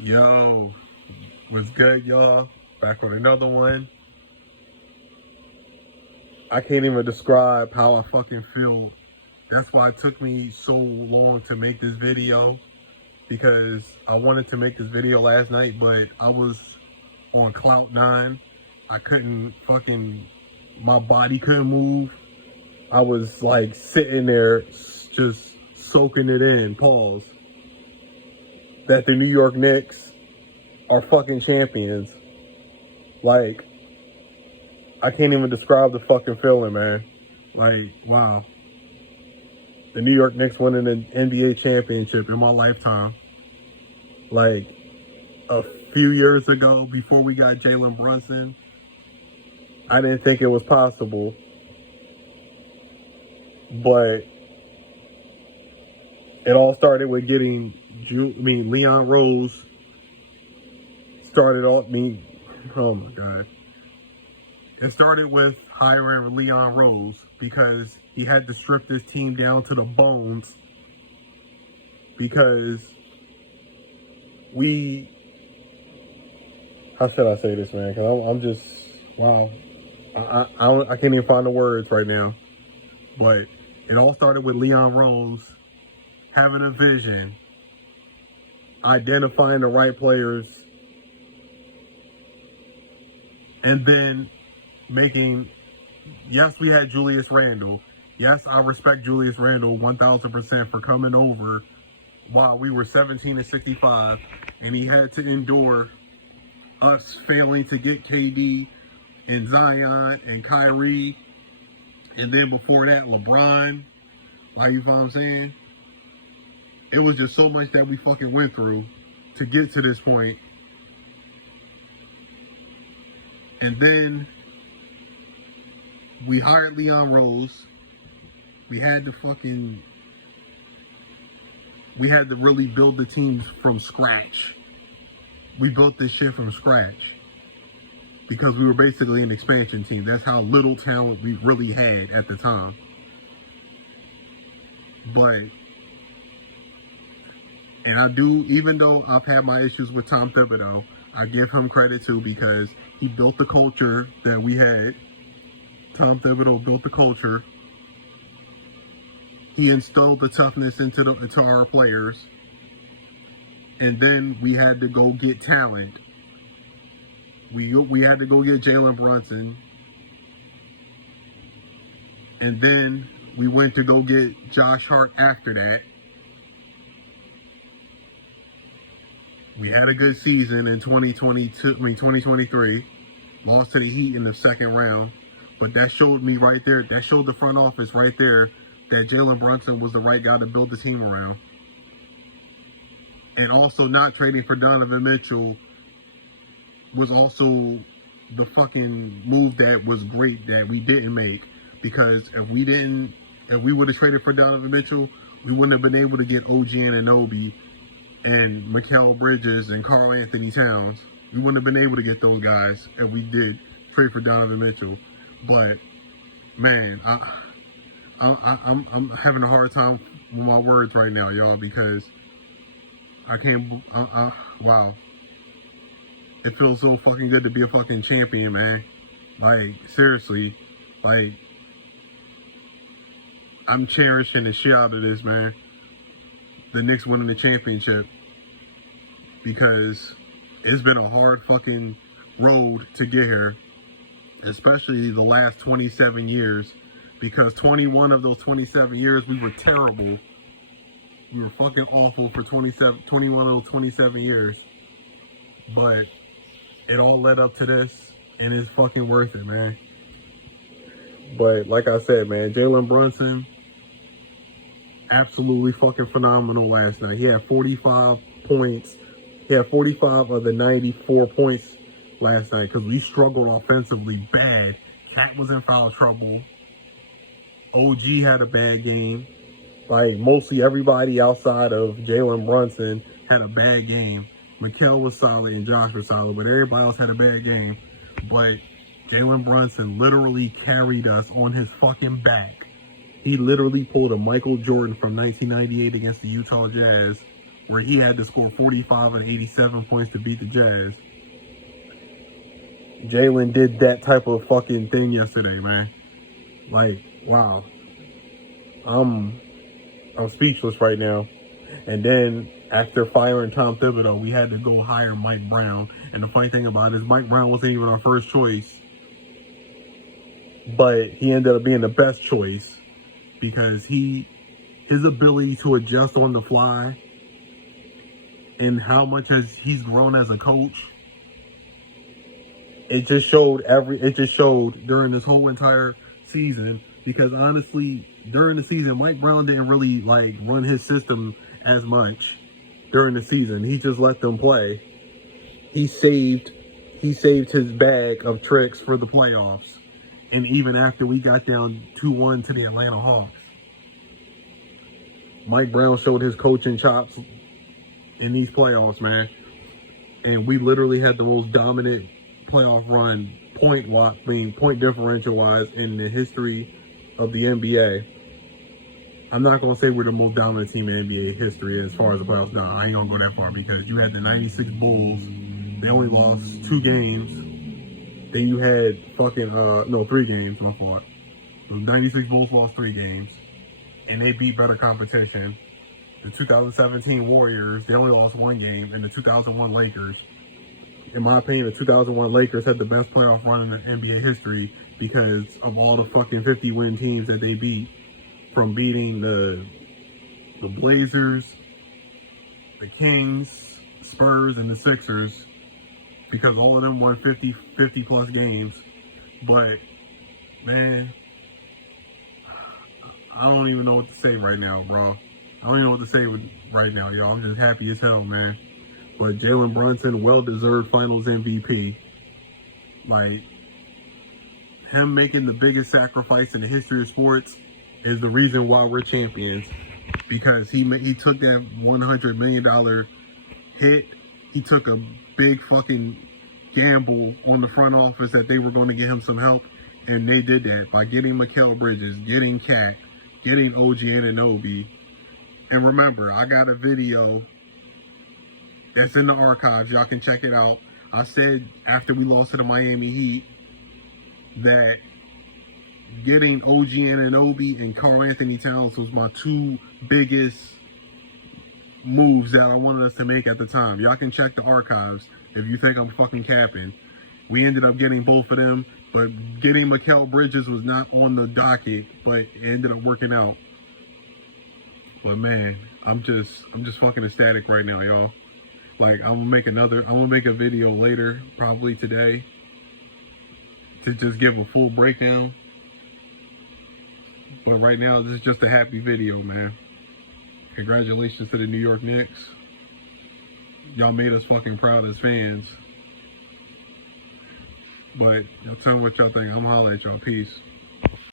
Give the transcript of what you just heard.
Yo, what's good, y'all? Back with another one. I can't even describe how I fucking feel. That's why it took me so long to make this video, because I wanted to make this video last night, but I was on clout nine. I couldn't fucking, my body couldn't move. I was like sitting there just soaking it in, pause, that the New York Knicks are fucking champions. Like, I can't even describe the fucking feeling, man. Like, wow. The New York Knicks winning an NBA championship in my lifetime. Like, a few years ago, before we got Jalen Brunson, I didn't think it was possible. But it all started with getting, Leon Rose started off, oh my God. It started with hiring Leon Rose because he had to strip this team down to the bones, because how should I say this, man? Because I'm just, wow. I can't even find the words right now. But it all started with Leon Rose having a vision, identifying the right players, and then yes, we had Julius Randle. Yes, I respect Julius Randle 1,000% for coming over while we were 17-65, and he had to endure us failing to get KD and Zion and Kyrie, and then before that, LeBron. Like, you know what I'm saying? It was just so much that we fucking went through to get to this point. And then we hired Leon Rose. We had to really build the teams from scratch. We built this shit from scratch because we were basically an expansion team. That's how little talent we really had at the time. And I do, even though I've had my issues with Tom Thibodeau, I give him credit too, because he built the culture that we had. Tom Thibodeau built the culture. He instilled the toughness into our players. And then we had to go get talent. We had to go get Jalen Brunson. And then we went to go get Josh Hart after that. We had a good season in 2023. Lost to the Heat in the second round. But that showed me right there, that showed the front office right there, that Jalen Brunson was the right guy to build the team around. And also not trading for Donovan Mitchell was also the fucking move that was great that we didn't make. Because if we would have traded for Donovan Mitchell, we wouldn't have been able to get OG Anunoby and Mikal Bridges and Karl Anthony Towns. We wouldn't have been able to get those guys if we did trade for Donovan Mitchell. But man, I'm having a hard time with my words right now, y'all, because I can't. Wow, it feels so fucking good to be a fucking champion, man. Like, seriously, like, I'm cherishing the shit out of this, man. The Knicks winning the championship, because it's been a hard fucking road to get here, especially the last 27 years, because 21 of those 27 years we were terrible. We were fucking awful for 21 of those 27 years. But it all led up to this, and it's fucking worth it, man. But like I said, man, Jalen Brunson, absolutely fucking phenomenal last night. He had 45 points. He had 45 of the 94 points last night, because we struggled offensively bad. Cat was in foul trouble. OG had a bad game. Like, mostly everybody outside of Jalen Brunson had a bad game. Mikal was solid and Josh was solid, but everybody else had a bad game. But Jalen Brunson literally carried us on his fucking back. He literally pulled a Michael Jordan from 1998 against the Utah Jazz where he had to score 45 and 87 points to beat the Jazz. Jalen did that type of fucking thing yesterday, man. Like, wow. I'm speechless right now. And then after firing Tom Thibodeau, we had to go hire Mike Brown. And the funny thing about it is Mike Brown wasn't even our first choice. But he ended up being the best choice because his ability to adjust on the fly and how much he's grown as a coach, it just showed during this whole entire season. Because honestly, during the season, Mike Brown didn't really like run his system as much during the season. He just let them play. He saved his bag of tricks for the playoffs. And even after we got down 2-1 to the Atlanta Hawks, Mike Brown showed his coaching chops in these playoffs, man. And we literally had the most dominant playoff run point differential wise in the history of the NBA. I'm not going to say we're the most dominant team in NBA history as far as the playoffs. No, I ain't going to go that far because you had the 96 Bulls. They only lost 2 games. Then you had 3 games, my fault. The 96 Bulls lost 3 games. And they beat better competition. The 2017 Warriors, they only lost 1 game. And the 2001 Lakers, in my opinion, the 2001 Lakers had the best playoff run in the NBA history because of all the fucking 50-win teams that they beat. From beating the Blazers, the Kings, Spurs, and the Sixers, because all of them won 50 plus games. But man, I don't even know what to say right now, bro. I don't even know what to say right now, y'all. I'm just happy as hell, man. But Jalen Brunson, well-deserved Finals MVP. Like, him making the biggest sacrifice in the history of sports is the reason why we're champions, because he took that $100 million hit. He took a big fucking gamble on the front office that they were going to get him some help, and they did that by getting Mikal Bridges, getting Cat, getting OG Anunoby. And remember, I got a video that's in the archives. Y'all can check it out. I said after we lost to the Miami Heat that getting OG Anunoby and Karl Anthony Towns was my 2 biggest moves that I wanted us to make at the time. Y'all can check the archives if you think I'm fucking capping. We ended up getting both of them, but getting Mikal Bridges was not on the docket, but it ended up working out. But man, I'm just fucking ecstatic right now, y'all. Like, I'm gonna make a video later, probably today, to just give a full breakdown. But right now, this is just a happy video, man. Congratulations to the New York Knicks. Y'all made us fucking proud as fans. But y'all tell me what y'all think. I'm hollering at y'all. Peace.